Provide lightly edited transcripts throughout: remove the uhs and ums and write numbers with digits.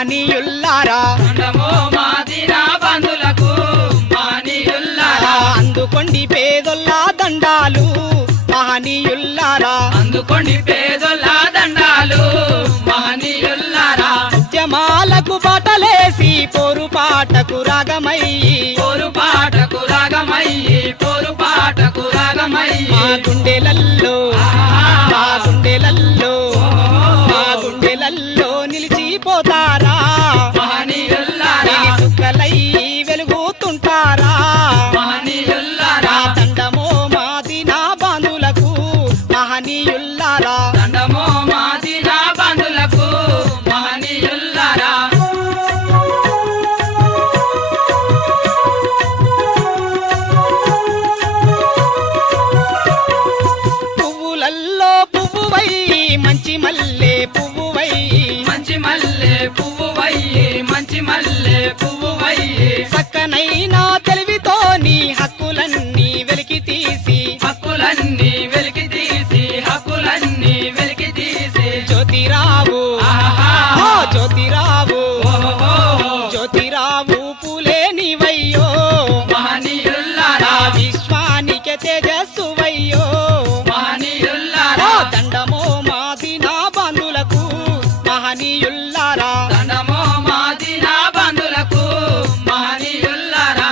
మహనీయుల్లారా దండమో మదీనా బంధులకు మహనీయుల్లారా అందుకోండి పేదొల్ల దండాలు మహనీయుల్లారా అందుకోండి పేదొల్ల దండాలు మహనీయుల్లారా ఉద్యమాలకు బాటలేసి పోరుపాటకు రాగమయ్యి పోరుపాటకు రాగమయ్యి పోరుపాటకు రాగమయ్యి మా గుండెలల్లో మా గుండెలల్లో మా గుండెలల్లో నిలిచిపోతారా మహనీయుల్లారా సుక్కలై వెలుగుతుంటారా మహనీయుల్లారా దండమో మదీనా బంధులకు మహనీయుల్లారా దండమో మదీనా బంధులకు మహనీయుల్లారా పువ్వులల్లో పువ్వువై మంచి మల్లె పువ్వువై మంచి మల్లె పువ్వువయ్యి మంచి మల్లె పువ్వువయ్యి చక్కనైనా తెలివితో నీ హక్కులన్నీ వెలికి తీసి హక్కులన్నీ వెలికి తీసి హక్కులన్నీ వెలికి తీసి జ్యోతిరావు ఆహా ఓ జ్యోతిరావు ఓహో జ్యోతిరావు పూలే నీవయ్యో మహనీయుల్లారా విశ్వానికి తేజస్సువయ్యో మహనీయుల్లారా దండమో మదీనా బంధులకు మహనీయుల్లారా దండమో మదీనా బంధులకు మహనీయుల్లారా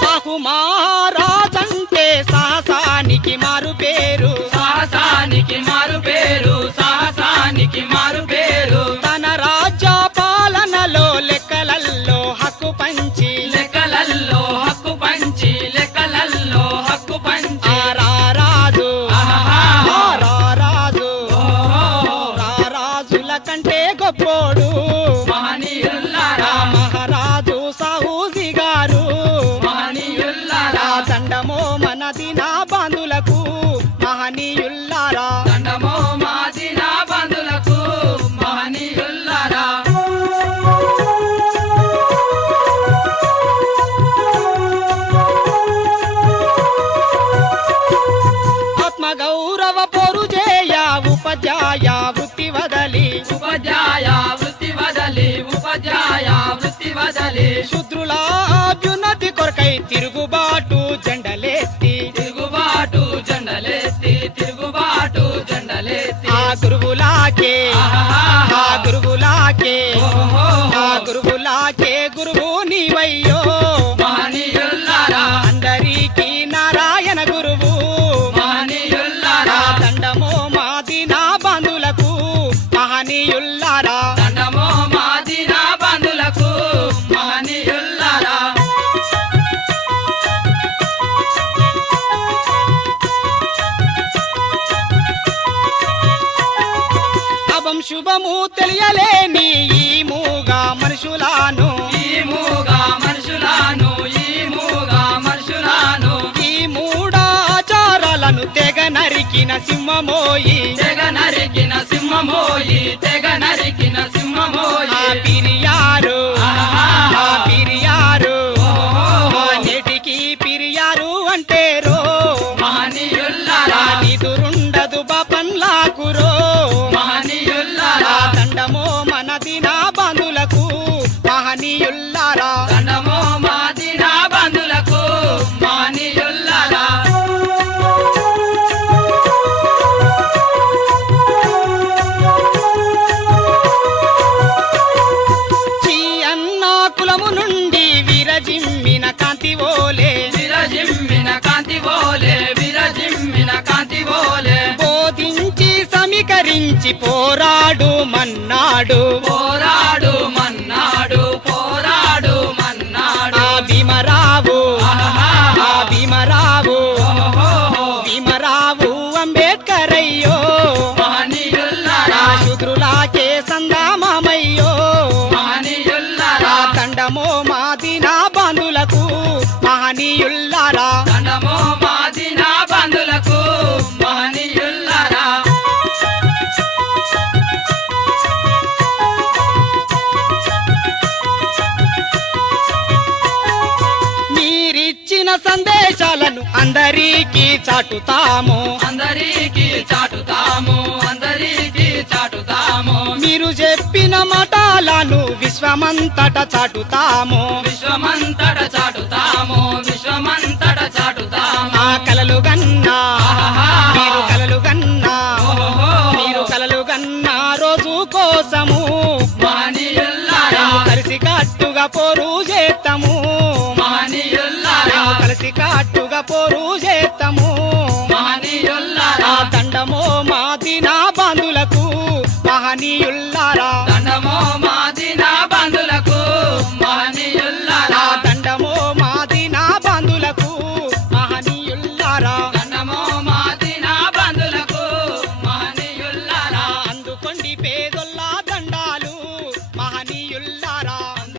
సాహు మహారాజంటే సాహసానికి మారు పేరు సాహసానికి మారు పేరు సాహసానికి మారు పేరు తన రాజ్య పాలనలో లెక్కలల్లో హక్కు పంచి లెక్కలల్లో హక్కు పంచి లెక్కలల్లో హక్కు పంచి రారాజు ఆహా రారాజు ఓహో రారాజుల కంటే గొప్పోడు మహనీయుల్లారా మహారాజు సాహూజీ గారు మహనీయుల్లారా దండమో మదీనా బంధులకు మహనీయుల్లారా దండమో మదీనా బంధులకు మహనీయుల్లారా ఆత్మగౌరవ పోరు చేయ ఉపాధ్యాయ వృత్తి వదలి ఉపాధ్యాయ వృత్తి వదలి ఉపాధ్యాయ వృత్తి వదలి శూద్రుల అభ్యున్నతి కొరకై తిరుగుబాటు జెండలెత్తి తిరుగుబాటు జెండలెత్తి తిరుగుబాటు జెండలెత్తి ఆ గురువులాకే ఆహా ఆ గురువులాకే ఓహో ఆ గురువులాకే గురువు నీవయ్యో మహనీయుల్లారా అందరికీ నారాయణ గురువు మహనీయుల్లారా దండమో మదీనా బంధులకు మహనీయుల్లారా దండమో మదీనా బంధులకు మహనీయుల్లారా అభం శుభము తెలియలేని ఈ మూగా మనుషులాను ఈ మూగా మనుషులాను ఈ మూగా మనుషులాను ఈ మూఢాచారాలను తెగ నరికిన సింహమోయి తెగ నరికిన సింహమోయి తెగ నరికిన సింహమోయి ఆ పిరియారు ఆహా ఆ పిరియారు ఓహో నేటికి పిరియారు అంటేరో మహనీయుల్లారా నిదురుండదు బాపన్లాకురో మహనీయుల్లారా దండమో మదీనా బంధులకు మహనీయుల్లారా దండమో మదీనా బంధులకు మహనీయుల్లారా చీ అన్న కులము నుండి విరజిమ్మిన కాంతి ఓలే విరజిమ్మిన కాంతి బోలే విరజిమ్మిన కాంతి బోలే బోధించి సమీకరించి పోరాడు మన్నాడు పోరాడు మన్నాడు పోరాడు మన్నాడు ఆ భీమరావు ఆహా ఆ భీమరావు ఓహో భీమరావు అంబేద్కర్ అయ్యో మహనీయుల్లారా శూద్రులాకే సందామయ్యో మహనీయుల్లారా దండమో మదీనా బంధులకు మహనీయుల్లారా దండమో మదీనా బంధులకు మహనీయుల్లారా అందరికీ చాటుతాము అందరికీ చాటుతాము అందరికీ చాటుతాము మీరు చెప్పిన మతాలను విశ్వమంతట చాటుతాము విశ్వమంతట చాటుతాము విశ్వమంతట చాటుతాము ఆ కలలు గన్నా ఆహా. మీరు కలలు గన్నా ఓహో. మీరు కలలు గన్నా రోజు కోసము మహనీయుల్లారా మేము కలిసి కట్టుగా పోరు చేస్తాము మహనీయుల్లారా మేము కలిసి కట్టుగా పోరు చేస్తాము మహనీయుల్లారా ఆ దండమో మా దినా బంధులకు మహనీయుల్ల